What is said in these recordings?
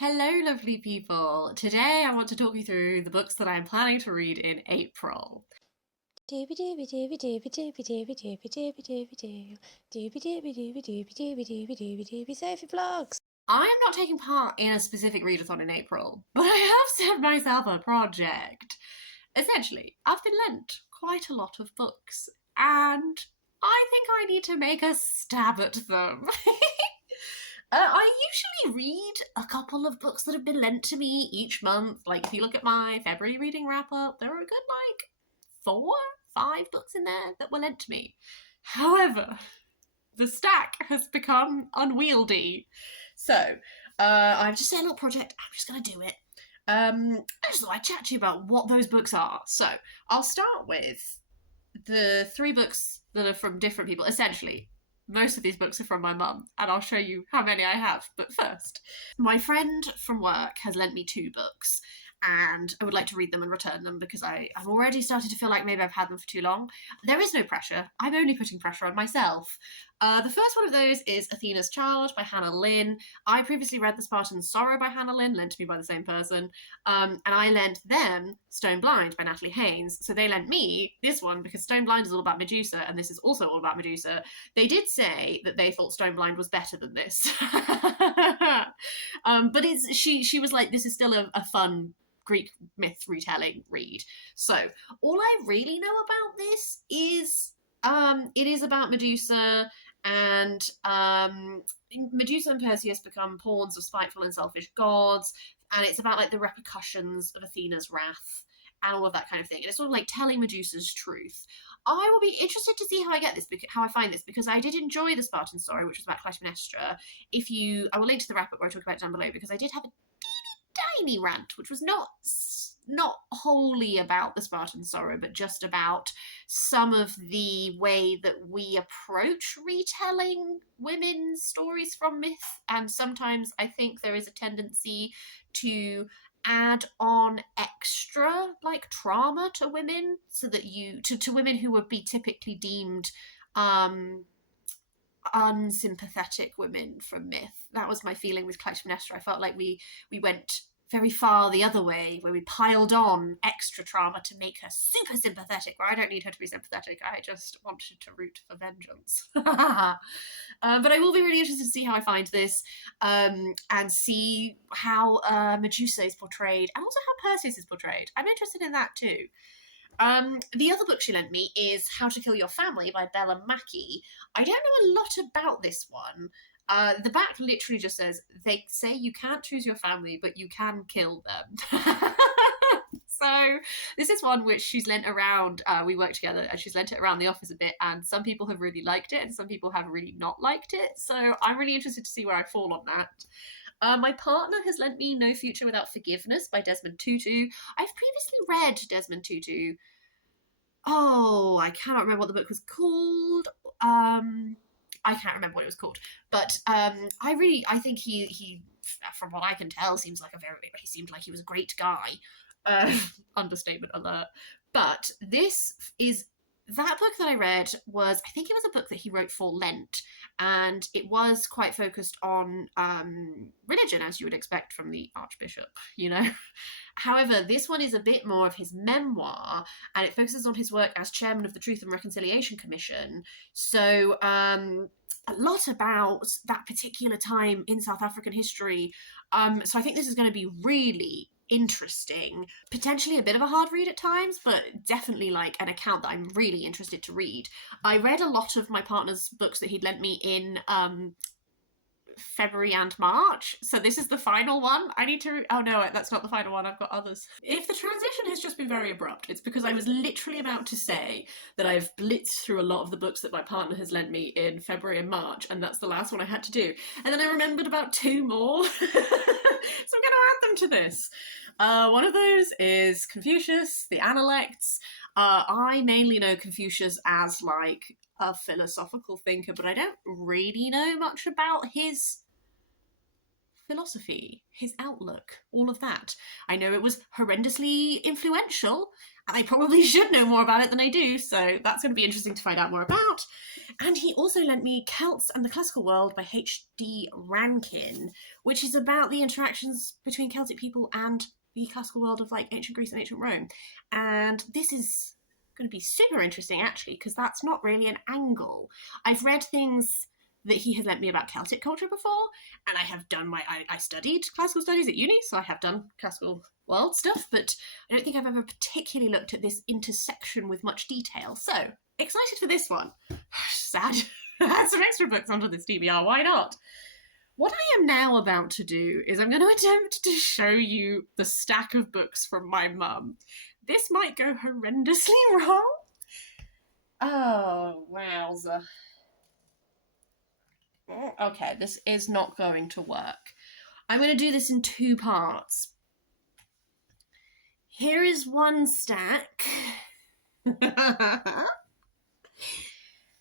Hello, lovely people. Today I want to talk you through the books that I'm planning to read in April. Doobie doobie doobie doobie doobie doobie doobie doobie doobie doo. Doobie doobie doobie doobie doobie doobie doobie doobie Sophie vlogs. I am not taking part in a specific readathon in April, but I have set myself a project. Essentially, I've been lent quite a lot of books, and I think I need to make a stab at them. I usually read a couple of books that have been lent to me each month. Like, if you look at my February reading wrap up, there are a good, like, 4, 5 books in there that were lent to me. However, the stack has become unwieldy. So, I've just set a little project. I'm just going to do it. I just thought I'd chat to you about what those books are. So, I'll start with the 3 books that are from different people. Essentially, most of these books are from my mum, and I'll show you how many I have. But first, my friend from work has lent me 2 books, and I would like to read them and return them because I've already started to feel like maybe I've had them for too long. There is no pressure. I'm only putting pressure on myself. The first one of those is Athena's Child by Hannah Lynn. I previously read The Spartan Sorrow by Hannah Lynn, lent to me by the same person, and I lent them Stone Blind by Natalie Haynes. So they lent me this one because Stone Blind is all about Medusa, and this is also all about Medusa. They did say that they thought Stone Blind was better than this. But she was like, this is still a fun Greek myth retelling read. So all I really know about this is it is about Medusa, and Medusa and Perseus become pawns of spiteful and selfish gods, and it's about like the repercussions of Athena's wrath and all of that kind of thing. And it's sort of like telling Medusa's truth. I will be interested to see how I get this, how I find this, because I did enjoy the Spartan Story, which was about Clytemnestra. I will link to the wrap up where I talk about it down below, because I did have a tiny rant, which was not wholly about the Spartan Sorrow, but just about some of the way that we approach retelling women's stories from myth. And sometimes I think there is a tendency to add on extra like trauma to women, so that to women who would be typically deemed unsympathetic women from myth. That was my feeling with Clytemnestra. I felt like we went very far the other way, where we piled on extra trauma to make her super sympathetic, where I don't need her to be sympathetic. I just wanted to root for vengeance. But I will be really interested to see how I find this, and see how Medusa is portrayed, and also how Perseus is portrayed. I'm interested in that too. The other book she lent me is How to Kill Your Family by Bella Mackie. I don't know a lot about this one. The back literally just says, they say you can't choose your family, but you can kill them. So this is one which she's lent around. We work together, and she's lent it around the office a bit, and some people have really liked it and some people have really not liked it. So I'm really interested to see where I fall on that. My partner has lent me No Future Without Forgiveness by Desmond Tutu. I've previously read Desmond Tutu. Oh, I cannot remember what the book was called. I can't remember what it was called, but I think he, from what I can tell, he seemed like he was a great guy. Understatement alert. But that book that I read I think it was a book that he wrote for Lent, and it was quite focused on religion, as you would expect from the Archbishop, you know. However, this one is a bit more of his memoir, and it focuses on his work as chairman of the Truth and Reconciliation Commission. So a lot about that particular time in South African history. So I think this is going to be really interesting, potentially a bit of a hard read at times, but definitely like an account that I'm really interested to read. I read a lot of my partner's books that he'd lent me in February and March, so this is the final one. Oh no, that's not the final one, I've got others. If the transition has just been very abrupt, it's because I was literally about to say that I've blitzed through a lot of the books that my partner has lent me in February and March, and that's the last one I had to do, and then I remembered about 2 more. So I'm going to add them to this. One of those is Confucius, the Analects. I mainly know Confucius as like a philosophical thinker, but I don't really know much about his philosophy, his outlook, all of that. I know it was horrendously influential, and I probably should know more about it than I do, so that's going to be interesting to find out more about. And he also lent me Celts and the Classical World by H.D. Rankin, which is about the interactions between Celtic people and the classical world of like ancient Greece and ancient Rome. And this is going to be super interesting, actually, because that's not really an angle. I've read things that he has lent me about Celtic culture before, and I have done I studied classical studies at uni, so I have done classical world stuff, but I don't think I've ever particularly looked at this intersection with much detail. So, excited for this one. Sad. Add some extra books onto this TBR, why not? What I am now about to do is I'm going to attempt to show you the stack of books from my mum. This might go horrendously wrong. Oh, wowza. Okay, this is not going to work. I'm going to do this in 2 parts. Here is one stack. And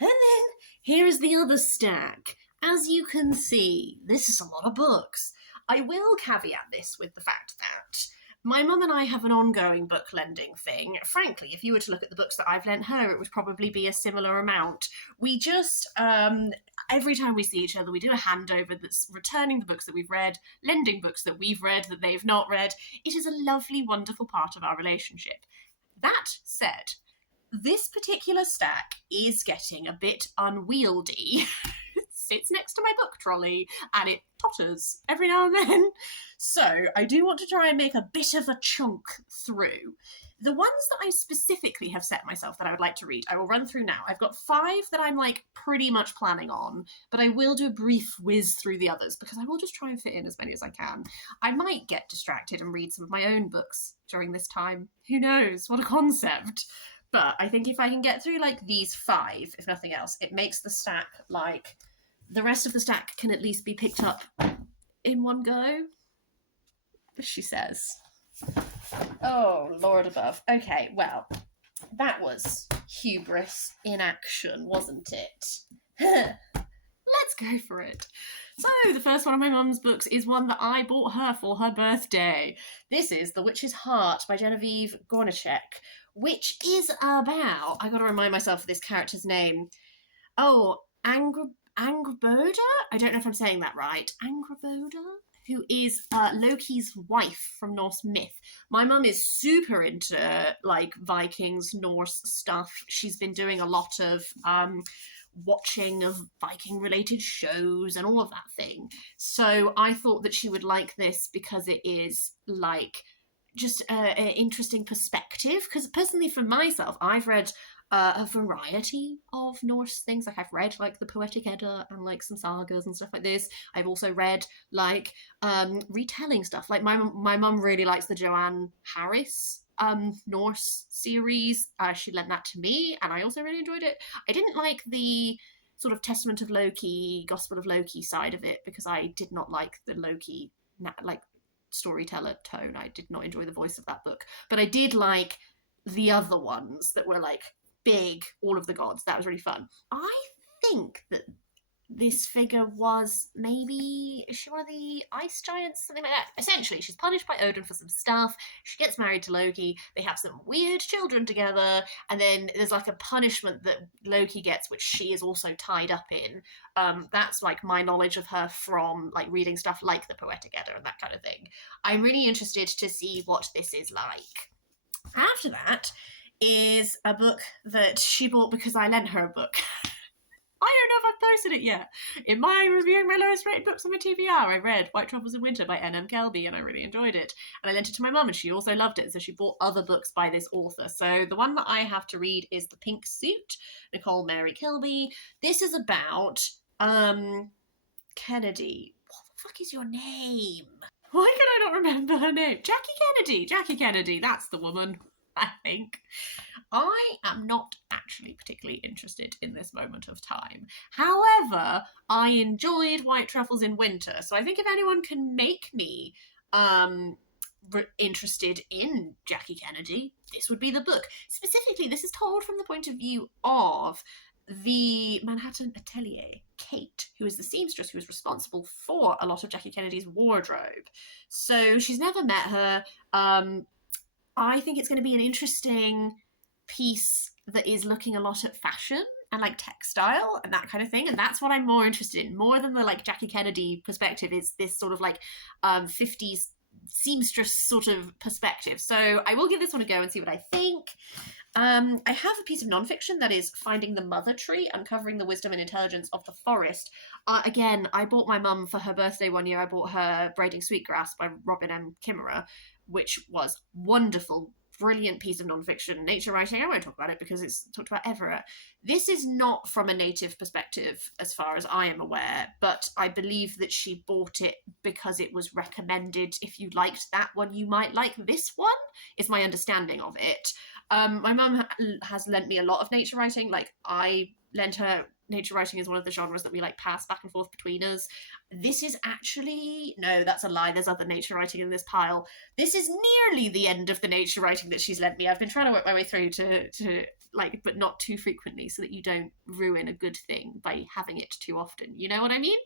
then here is the other stack. As you can see, this is a lot of books. I will caveat this with the fact that my mum and I have an ongoing book lending thing. Frankly, if you were to look at the books that I've lent her, it would probably be a similar amount. We just, every time we see each other, we do a handover that's returning the books that we've read, lending books that we've read that they've not read. It is a lovely, wonderful part of our relationship. That said, this particular stack is getting a bit unwieldy. It sits next to my book trolley and it totters every now and then. So I do want to try and make a bit of a chunk through. The ones that I specifically have set myself that I would like to read, I will run through now. I've got 5 that I'm like pretty much planning on, but I will do a brief whiz through the others because I will just try and fit in as many as I can. I might get distracted and read some of my own books during this time. Who knows? What a concept. But I think if I can get through like these 5, if nothing else, it makes the stack like the rest of the stack can at least be picked up in one go, she says. Oh, Lord above. Okay, well, that was hubris in action, wasn't it? Let's go for it. So, the first one of my mum's books is one that I bought her for her birthday. This is The Witch's Heart by Genevieve Gornichec, which is about, I gotta remind myself of this character's name. Oh, Angrboda? I don't know if I'm saying that right. Angrboda? Who is Loki's wife from Norse myth. My mum is super into like Vikings, Norse stuff. She's been doing a lot of watching of Viking-related shows and all of that thing. So I thought that she would like this because it is like just an interesting perspective. Because personally, for myself, I've read a variety of Norse things. Like I've read like the Poetic Edda and like some sagas and stuff like this. I've also read like retelling stuff. Like my mum really likes the Joanne Harris Norse series. She lent that to me and I also really enjoyed it. I didn't like the sort of Testament of Loki, Gospel of Loki side of it because I did not like the Loki like storyteller tone. I did not enjoy the voice of that book, but I did like the other ones that were like big, all of the gods. That was really fun. I think that this figure was maybe, is she one of the ice giants? Something like that. Essentially, she's punished by Odin for some stuff. She gets married to Loki. They have some weird children together. And then there's like a punishment that Loki gets, which she is also tied up in. That's like my knowledge of her from like reading stuff like the Poetic Edda and that kind of thing. I'm really interested to see what this is like. After that is a book that she bought because I lent her a book. I don't know if I've posted it yet. In my reviewing my lowest rated books on my TBR, I read White Truffles in Winter by N.M. Kelby and I really enjoyed it. And I lent it to my mum and she also loved it, so she bought other books by this author. So the one that I have to read is The Pink Suit, Nicole Mary Kelby. This is about Kennedy. What the fuck is your name? Why can I not remember her name? Jackie Kennedy, that's the woman, I think. I am not actually particularly interested in this moment of time. However, I enjoyed White Truffles in Winter, so I think if anyone can make me interested in Jackie Kennedy, this would be the book. Specifically, this is told from the point of view of the Manhattan Atelier, Kate, who is the seamstress who is responsible for a lot of Jackie Kennedy's wardrobe. So she's never met her. I think it's going to be an interesting piece that is looking a lot at fashion and like textile and that kind of thing, and that's what I'm more interested in, more than the like Jackie Kennedy perspective. Is this sort of like 50s seamstress sort of perspective. So I will give this one a go and see what I think. I have a piece of nonfiction that is Finding the Mother Tree, Uncovering the Wisdom and Intelligence of the Forest. Again, I bought my mum for her birthday one year, I bought her Braiding Sweetgrass by Robin M. Kimmerer, which was wonderful, brilliant piece of nonfiction, nature writing. I won't talk about it because it's talked about Everett. This is not from a native perspective as far as I am aware, but I believe that she bought it because it was recommended. If you liked that one, you might like this one, is my understanding of it. My mum has lent me a lot of nature writing. Like, I lent her nature writing is one of the genres that we like pass back and forth between us. This is actually, no, that's a lie. There's other nature writing in this pile. This is nearly the end of the nature writing that she's lent me. I've been trying to work my way through to like, but not too frequently, so that you don't ruin a good thing by having it too often. You know what I mean?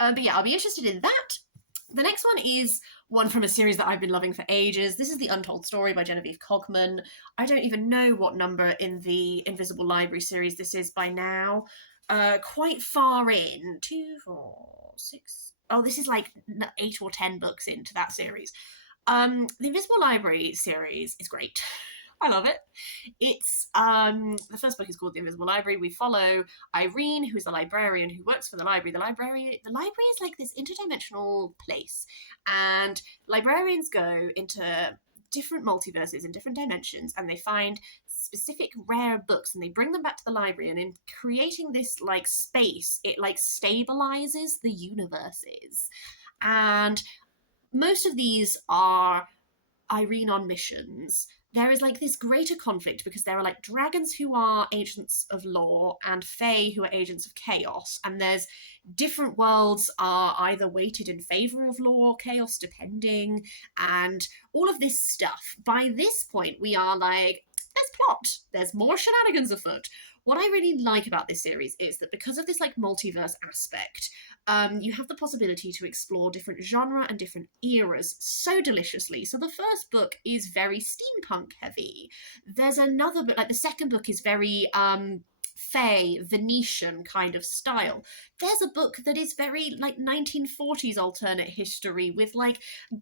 But yeah, I'll be interested in that. The next one is one from a series that I've been loving for ages. This is The Untold Story by Genevieve Cogman. I don't even know what number in the Invisible Library series this is by now. Quite far in. 2, 4, 6. Oh, this is like 8 or 10 books into that series. The Invisible Library series is great. I love it. It's the first book is called The Invisible Library. We follow Irene, who's a librarian who works for the library. The library is like this interdimensional place, and librarians go into different multiverses and different dimensions, and they find specific rare books and they bring them back to the library, and in creating this like space, it like stabilizes the universes. And most of these are Irene on missions. There is like this greater conflict because there are like dragons who are agents of law and fae who are agents of chaos, and there's different worlds are either weighted in favor of law or chaos depending, and all of this stuff. By this point we are like, there's plot, there's more shenanigans afoot. What I really like about this series is that because of this like multiverse aspect, you have the possibility to explore different genre and different eras so deliciously. So the first book is very steampunk heavy. There's another book, like the second book is very fae, Venetian kind of style. There's a book that is very like 1940s alternate history with like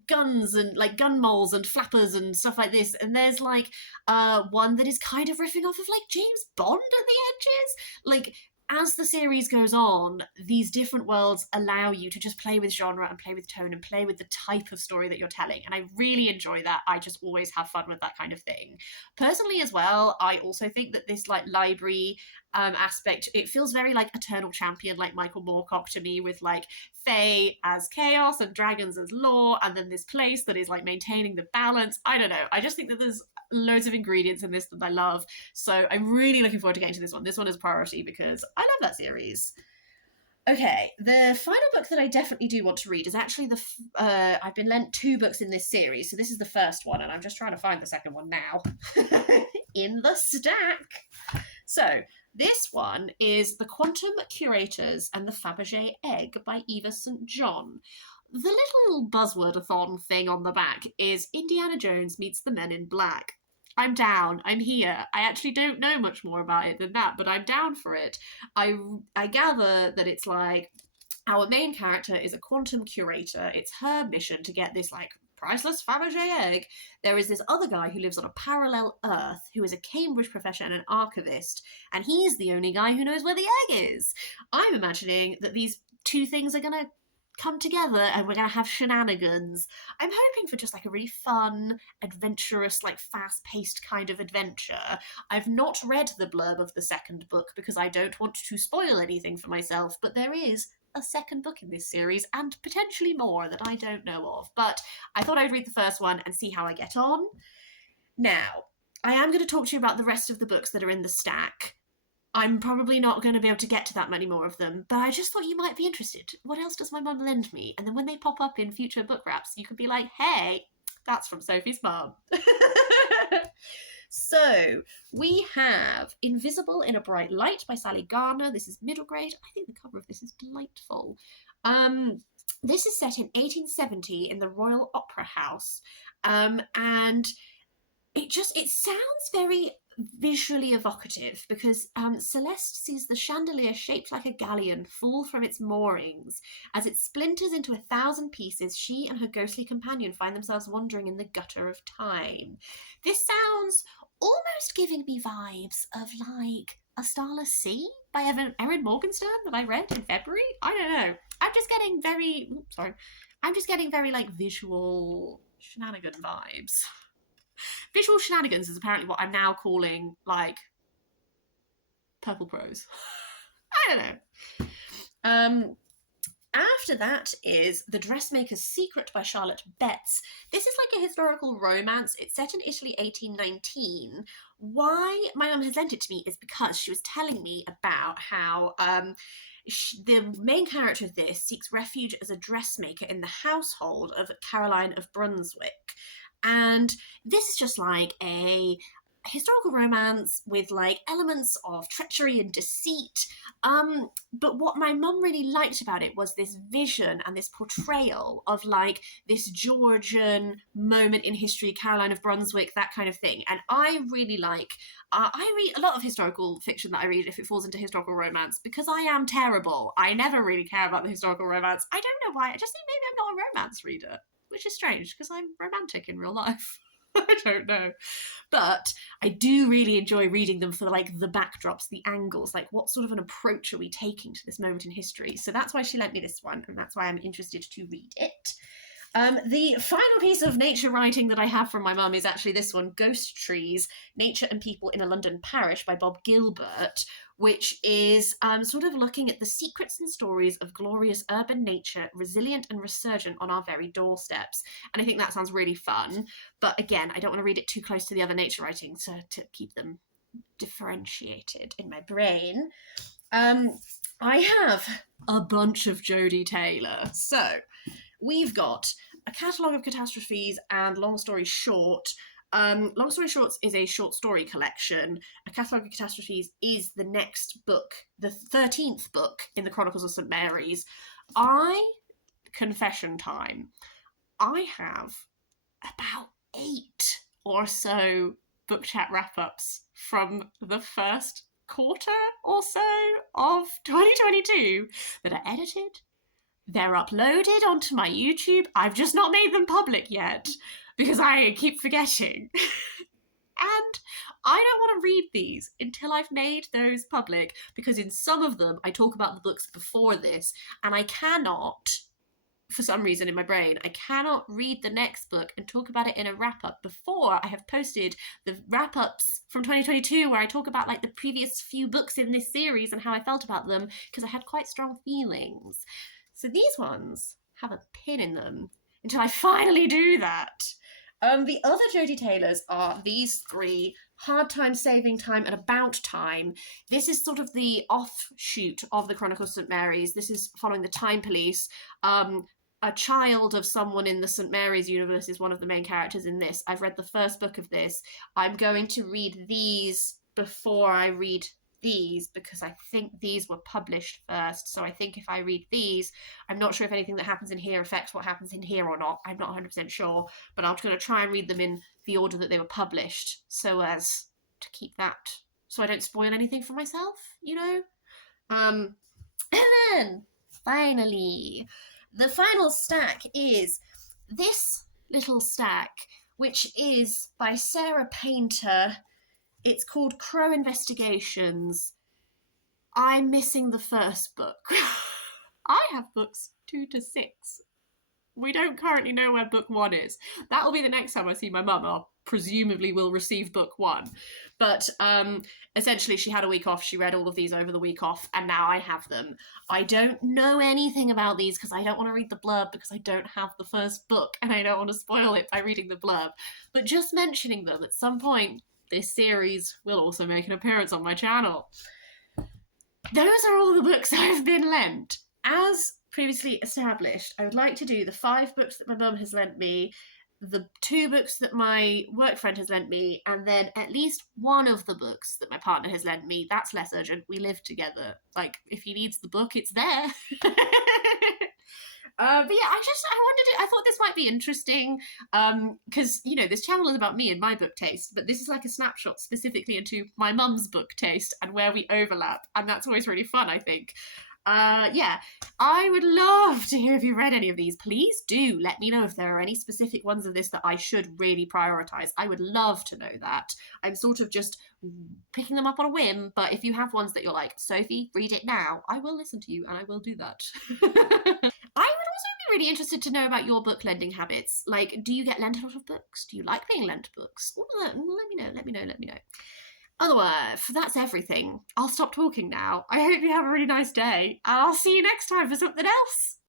guns and like gun moles and flappers and stuff like this. And there's like one that is kind of riffing off of like James Bond at the edges. Like, as the series goes on, these different worlds allow you to just play with genre and play with tone and play with the type of story that you're telling. And I really enjoy that. I just always have fun with that kind of thing. Personally as well, I also think that this like library aspect, it feels very like Eternal Champion, like Michael Moorcock to me, with like fae as chaos and dragons as law, and then this place that is like maintaining the balance. I don't know. I just think that there's loads of ingredients in this that I love. So I'm really looking forward to getting to this one. This one is a priority because I love that series. Okay, the final book that I definitely do want to read is actually I've been lent 2 books in this series. So this is the first one, and I'm just trying to find the second one now in the stack. So this one is The Quantum Curators and the Faberge Egg by Eva St. John. The little buzzword-a-thon thing on the back is Indiana Jones meets the Men in Black. I'm down. I'm here. I actually don't know much more about it than that, but I'm down for it. I gather that it's like our main character is a quantum curator. It's her mission to get this like priceless Faberge egg. There is this other guy who lives on a parallel Earth who is a Cambridge professor and an archivist, and he's the only guy who knows where the egg is. I'm imagining that these 2 things are going to come together and we're going to have shenanigans. I'm hoping for just like a really fun, adventurous, like fast-paced kind of adventure. I've not read the blurb of the second book because I don't want to spoil anything for myself, but there is a second book in this series and potentially more that I don't know of. But I thought I'd read the first one and see how I get on. Now, I am going to talk to you about the rest of the books that are in the stack. I'm probably not going to be able to get to that many more of them, but I just thought you might be interested. What else does my mum lend me? And then when they pop up in future book wraps, you could be like, hey, that's from Sophie's mum. So we have Invisible in a Bright Light by Sally Gardner. This is middle grade. I think the cover of this is delightful. This is set in 1870 in the Royal Opera House. And it sounds very visually evocative because Celeste sees the chandelier shaped like a galleon fall from its moorings. As it splinters into 1,000 pieces, she and her ghostly companion find themselves wandering in the gutter of time. This sounds almost giving me vibes of like A Starless Sea by Erin Morgenstern that I read in February. I don't know. I'm just getting very like visual shenanigan vibes. Visual shenanigans is apparently what I'm now calling, like, purple prose. I don't know. After that is The Dressmaker's Secret by Charlotte Betts. This is like a historical romance. It's set in Italy, 1819. Why my mum has lent it to me is because she was telling me about how the main character of this seeks refuge as a dressmaker in the household of Caroline of Brunswick. And this is just like a historical romance with like elements of treachery and deceit. But what my mum really liked about it was this vision and this portrayal of like this Georgian moment in history, Caroline of Brunswick, that kind of thing. And I really like, I read a lot of historical fiction that I read if it falls into historical romance because I am terrible. I never really care about the historical romance. I don't know why. I just think maybe I'm not a romance reader, which is strange because I'm romantic in real life. I don't know. But I do really enjoy reading them for like the backdrops, the angles, like what sort of an approach are we taking to this moment in history. So that's why she lent me this one, and that's why I'm interested to read it. The final piece of nature writing that I have from my mum is actually this one, Ghost Trees, Nature and People in a London Parish by Bob Gilbert, which is sort of looking at the secrets and stories of glorious urban nature, resilient and resurgent on our very doorsteps. And I think that sounds really fun. But again, I don't want to read it too close to the other nature writing to keep them differentiated in my brain. I have a bunch of Jodi Taylor. So we've got a catalogue of catastrophes and long story short. Long Story Shorts is a short story collection. A Catalogue of Catastrophes is the next book, the 13th book in the Chronicles of St. Mary's. Confession time, I have about 8 or so book chat wrap-ups from the first quarter or so of 2022 that are edited. They're uploaded onto my YouTube. I've just not made them public yet because I keep forgetting. And I don't want to read these until I've made those public, because in some of them I talk about the books before this, and I cannot, for some reason in my brain, I cannot read the next book and talk about it in a wrap-up before I have posted the wrap-ups from 2022 where I talk about like the previous few books in this series and how I felt about them, because I had quite strong feelings. So these ones have a pin in them until I finally do that. The other Jodi Taylors are these 3, Hard Time, Saving Time, and About Time. This is sort of the offshoot of the Chronicles of St. Mary's. This is following the Time Police. A child of someone in the St. Mary's universe is one of the main characters in this. I've read the first book of this. I'm going to read these before I read these because I think these were published first. So I think if I read these, I'm not sure if anything that happens in here affects what happens in here or not. I'm not 100% sure, but I'm going to try and read them in the order that they were published so as to keep that, so I don't spoil anything for myself, you know? And then, finally, the final stack is this little stack, which is by Sarah Painter. It's called Crow Investigations. I'm missing the first book. I have books 2 to 6. We don't currently know where book 1 is. That will be the next time I see my mum. I presumably will receive book 1. But essentially she had a week off. She read all of these over the week off, and now I have them. I don't know anything about these because I don't want to read the blurb because I don't have the first book and I don't want to spoil it by reading the blurb. But just mentioning them at some point, this series will also make an appearance on my channel. Those are all the books I've been lent. As previously established, I would like to do the 5 books that my mum has lent me the 2 books that my work friend has lent me, and then at least one of the books that my partner has lent me. That's less urgent. We live together. Like, if he needs the book, it's there. But yeah, I thought this might be interesting, because, this channel is about me and my book taste, but this is like a snapshot specifically into my mum's book taste and where we overlap, and that's always really fun, I think. Yeah, I would love to hear if you've read any of these. Please do let me know if there are any specific ones of this that I should really prioritize. I would love to know that. I'm sort of just picking them up on a whim, but if you have ones that you're like, Sophie, read it now, I will listen to you and I will do that. I would also be really interested to know about your book lending habits. Like, do you get lent a lot of books? Do you like being lent books? Let me know. Otherwise, that's everything. I'll stop talking now. I hope you have a really nice day, and I'll see you next time for something else.